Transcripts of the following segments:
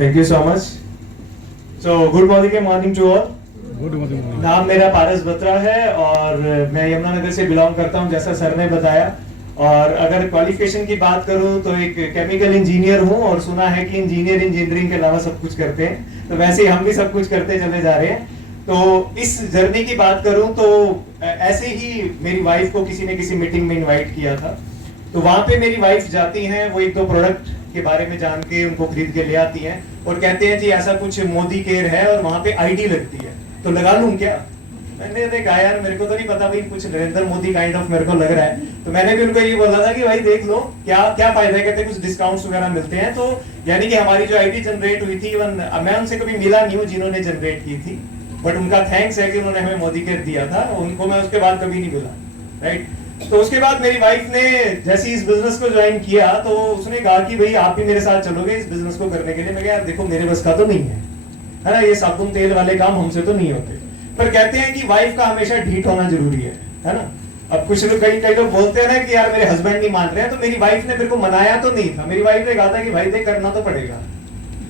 Thank you so much. So good morning to all. Good morning. नाम मेरा पारस बत्रा है और मैं यमुनानगर से बिलोंग करता हूं, जैसा सर ने बताया। और अगर क्वालिफिकेशन की बात करूं तो एक केमिकल इंजीनियर हूं और सुना है कि इंजीनियरिंग के अलावा सब कुछ करते हैं, तो वैसे ही हम भी सब कुछ करते चले जा रहे हैं। तो इस जर्नी की बात करूं तो ऐसे ही मेरी वाइफ को किसी ने किसी मीटिंग में इनवाइट किया था, तो वहां पे मेरी वाइफ जाती हैं, वो एक दो प्रोडक्ट के बारे में जान के उनको खरीद के ले आती हैं और कहते हैं जी ऐसा कुछ मोदी केयर है और वहां पे आईडी लगती है, तो लगा लूं क्या? मैंने कहा यार मेरे को तो नहीं पता भाई, कुछ नरेंद्र मोदी काइंड ऑफ मेरे को लग रहा है। तो मैंने भी उनको ये बोला था कि भाई देख लो क्या क्या फायदा है, कहते कुछ डिस्काउंट्स वगैरह मिलते हैं। तो यानी कि हमारी जो आईडी जनरेट हुई थी, इवन मैं उनसे कभी मिला नहीं हूँ जिन्होंने जनरेट की थी, बट उनका थैंक्स है कि उन्होंने हमें मोदी केयर दिया था, उनको मैं उसके बाद कभी नहीं मिला, राइट। तो उसके बाद मेरी वाइफ ने जैसे इस बिजनेस को ज्वाइन किया तो उसने कहा कि भाई आप भी मेरे साथ चलोगे इस बिजनेस को करने के लिए। मैं कहा यार देखो मेरे बस का तो नहीं है ना, ये साबुन तेल वाले काम हमसे तो नहीं होते। पर कहते हैं कि वाइफ का हमेशा ढीठ होना जरूरी है ना। अब कुछ लोग कई लोग बोलते हैं ना कि यार मेरे हस्बैंड नहीं मान रहे हैं, तो मेरी वाइफ ने मेरे को मनाया तो नहीं था। मेरी वाइफ ने कहा था कि भाई देख करना तो पड़ेगा,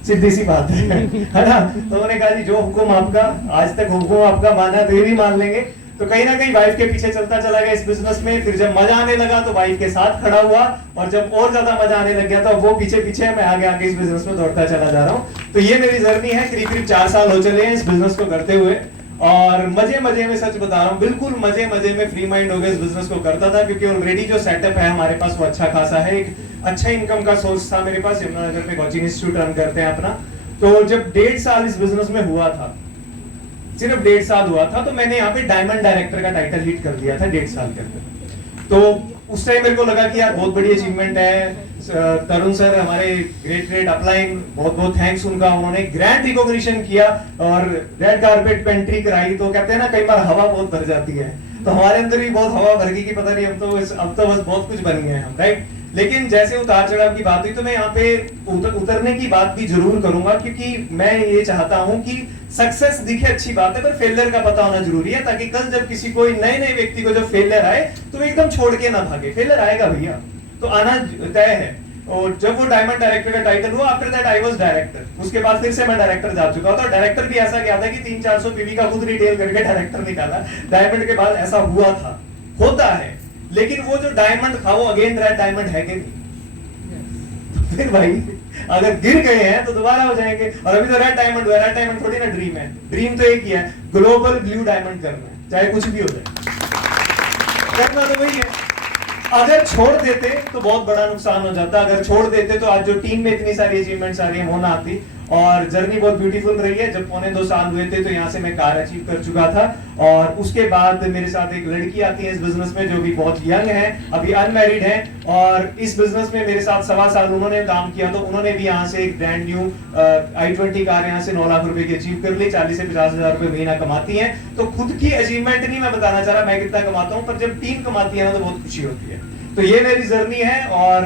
सीधी सी बात है ना। तो उन्होंने कहा जी जो हुक्म आपका, आज तक हुक्म आपका माना तो ये भी मान लेंगे। तो कहीं ना कहीं वाइफ के पीछे चलता चला गया इस बिजनेस में। फिर जब मजा आने लगा तो वाइफ के साथ खड़ा हुआ, और जब और ज्यादा मजा आने लग गया तो वो पीछे पीछे, मैं आगे आगे इस बिजनेस में दौड़ता चला जा रहा हूँ। तो ये मेरी जर्नी है, करीब 4 साल हो चले हैं इस बिजनेस को करते हुए। और मजे मजे में, सच बता रहा हूँ, बिल्कुल मजे मजे में फ्री माइंड हो गए इस बिजनेस को करता था, क्योंकि ऑलरेडी जो सेटअप है हमारे पास वो अच्छा खासा है। एक अच्छा इनकम का सोर्स था मेरे पास, यमुनानगर में कोचिंग इंस्टीट्यूट रन करते हैं अपना। तो जब 1.5 साल इस बिजनेस में हुआ था, सिर्फ 1.5 साल हुआ था, तो मैंने यहाँ पे डायमंड डायरेक्टर का टाइटल हिट कर दिया था 1.5 साल के अंदर। तो उस टाइम मेरे को लगा कि यार बहुत बड़ी अचीवमेंट है। तरुण सर हमारे ग्रेट अपलाइन, बहुत बहुत थैंक्स उनका, उन्होंने ग्रैंड रिकॉग्निशन किया और रेड कारपेट पे एंट्री कराई। तो कहते हैं ना कई बार हवा बहुत भर जाती है, तो हमारे अंदर भी बहुत हवा भर गई कि पता नहीं अब तो बस बहुत कुछ बन गए हम, राइट। लेकिन जैसे उतार चढ़ाव की बात हुई तो मैं यहाँ पे उतरने की बात भी जरूर करूंगा, क्योंकि मैं ये चाहता हूं कि सक्सेस दिखे अच्छी बात है, पर फेलियर का पता होना जरूरी है, ताकि कल जब किसी कोई नए व्यक्ति को जब फेलियर आए तो एकदम छोड़ के ना भागे। फेलियर आएगा भैया, तो आना तय है। और जब वो डायमंड डायरेक्टर का टाइटल हुआ, after that I was director. उसके बाद फिर से मैं डायरेक्टर जा चुका था। डायरेक्टर भी ऐसा क्या था कि 300-400 पीवी का खुद रिटेल करके डायरेक्टर निकाला। डायमंड के बाद ऐसा हुआ था, होता है, लेकिन वो जो डायमंड था वो अगेन रेड डायमंड है कि नहीं? फिर भाई अगर गिर गए हैं तो दोबारा हो जाएंगे। और अभी तो रेड डायमंड हुआ, रेड डायमंड थोड़ी ना ड्रीम है। ड्रीम तो एक ही है, ग्लोबल ब्लू डायमंड करना है, चाहे कुछ भी हो जाए, करना तो वही है। अगर छोड़ देते तो बहुत बड़ा नुकसान हो जाता। अगर छोड़ देते तो आज जो टीम में इतनी सारी अचीवमेंट्स आ रही है वो ना आती। और जर्नी बहुत ब्यूटीफुल रही है। जब 2.25 साल हुए थे तो यहाँ से मैं कार अचीव कर चुका था, और उसके बाद मेरे साथ एक लड़की आती है इस बिजनेस में जो भी बहुत यंग है, अभी अनमैरिड है, और इस बिजनेस में मेरे साथ 1.25 साल उन्होंने काम किया। तो उन्होंने भी यहाँ से एक ब्रांड न्यू i20 कार यहाँ से 9 लाख रुपए की अचीव कर ली, 40 से 50 हजार रुपए महीना कमाती है। तो खुद की अचीवमेंट नहीं मैं बताना चाह रहा मैं कितना कमाता हूँ, पर जब टीम कमाती है ना तो बहुत खुशी होती है। तो ये मेरी जर्नी है। और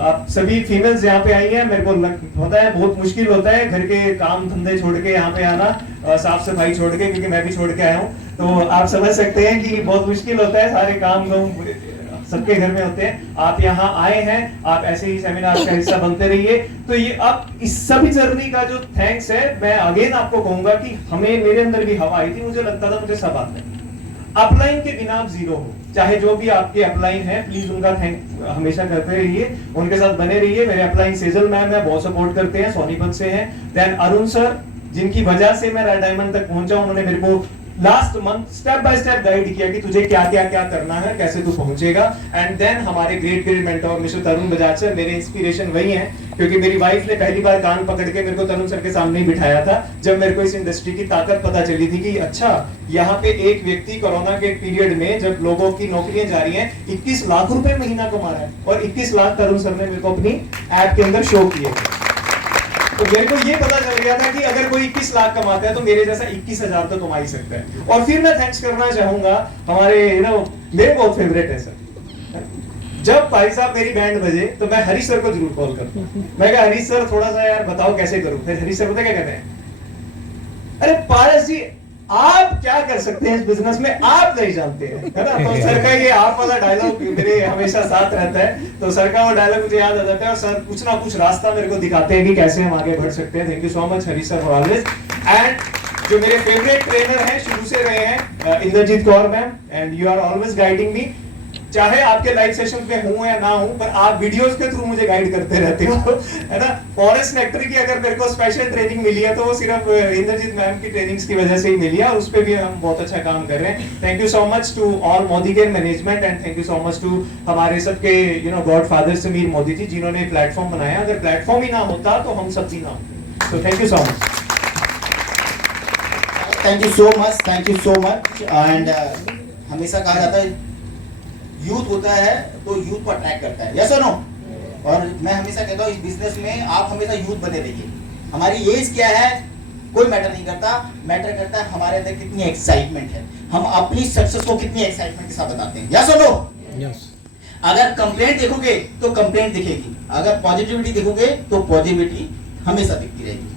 आप सभी फीमेल्स यहाँ पे आई हैं, मेरे को होता है बहुत मुश्किल होता है घर के काम धंधे छोड़ के यहाँ पे आना, साफ सफाई छोड़ के, क्योंकि मैं भी छोड़ के आया हूँ। तो आप समझ सकते हैं कि बहुत मुश्किल होता है, सारे काम सबके घर में होते हैं। आप यहाँ आए हैं, आप ऐसे ही सेमिनार का हिस्सा बनते रहिए। तो ये अब इस सभी जर्नी का जो थैंक्स है, मैं अगेन आपको कहूंगा कि हमें, मेरे अंदर भी हवा आई थी, मुझे लगता था मुझे सब आता है। अपलाइन के बिना आप जीरो हो। चाहे जो भी आपके अपलाइन है, प्लीज उनका थैंक हमेशा करते रहिए, उनके साथ बने रहिए। मेरे अपलाइन सेजल मैम है, बहुत सपोर्ट करते हैं, सोनीपत से हैं। देन अरुण सर, जिनकी वजह से मैं रेड डायमंड तक पहुंचा, उन्होंने मेरे को last month step by step guide किया कि तुझे क्या क्या क्या करना है, कैसे तू पहुंचेगा। एंड देन हमारे great mentor mister Tarun Bajaj sir, मेरे इंस्पिरेशन वही हैं, क्योंकि मेरी वाइफ ने पहली बार कान पकड़ के मेरे को तरुण सर के सामने ही बिठाया था, जब मेरे को इस इंडस्ट्री की ताकत पता चली थी कि अच्छा यहाँ पे एक व्यक्ति कोरोना के पीरियड में जब लोगों की नौकरियां जा रही हैं 21 लाख रुपए महीना कमा रहा है, और 21 लाख तरुण सर ने मेरे को अपनी ऐप के अंदर शो किए। तो मेरे को ये पता चल गया था कि अगर कोई 21 लाख कमाता है तो मेरे जैसा 21,000 तो कमा ही सकता है। और फिर मैं थैंक्स करना चाहूंगा हमारे मेरे बहुत फेवरेट है सर, जब भाई साहब मेरी बैंड बजे तो मैं हरीश सर को जरूर कॉल करता हूँ। मैं कहा हरीश सर थोड़ा सा यार बताओ कैसे करूं। फिर हरीश सर पता क्या कहते हैं, अरे पारस जी आप क्या कर सकते हैं इस बिजनेस में आप नहीं जानते हैं, है ना। तो सर का ये आप वाला डायलॉग मेरे हमेशा साथ रहता है, तो सर का वो डायलॉग मुझे याद आ जाता है और सर कुछ ना कुछ रास्ता मेरे को दिखाते हैं कि कैसे हम आगे बढ़ सकते हैं। Thank you so much Hari sir for always. And जो मेरे फेवरेट ट्रेनर हैं शुरू से रहे हैं, Inderjeet Kaur ma'am, and you are always guiding me, चाहे आपके लाइव सेशन में हूं या ना हूं, पर आप वीडियोस के थ्रू मुझे गाइड करते रहते हो, है ना। फॉरेस्ट नेक्टरी की अगर मेरे को स्पेशल ट्रेनिंग मिली है तो वो सिर्फ इंद्रजीत मैम की ट्रेनिंग्स की वजह से ही मिली है, और उस पे भी हम बहुत अच्छा काम कर रहे हैं। Thank you so much to all Modi care management, and thank you so much to हमारे सबके गॉड फादर समीर मोदी जी, जिन्होंने प्लेटफॉर्म बनाया। अगर प्लेटफॉर्म ही ना होता तो हम सब भी ना होते। तो thank you so much. Thank you so much. And हमेशा कहा जाता है यूथ होता है तो यूथ को अट्रैक्ट करता है, यस और नो। और मैं हमेशा कहता हूँ इस बिजनेस में आप हमेशा यूथ बने रहिए। हमारी एज क्या है कोई मैटर नहीं करता, मैटर करता है हमारे अंदर कितनी एक्साइटमेंट है, हम अपनी सक्सेस को कितनी एक्साइटमेंट के साथ बताते हैं, यस और नो। यस। अगर कंप्लेंट देखोगे तो कंप्लेंट दिखेगी, अगर पॉजिटिविटी देखोगे तो पॉजिटिविटी हमेशा दिखती रहेगी।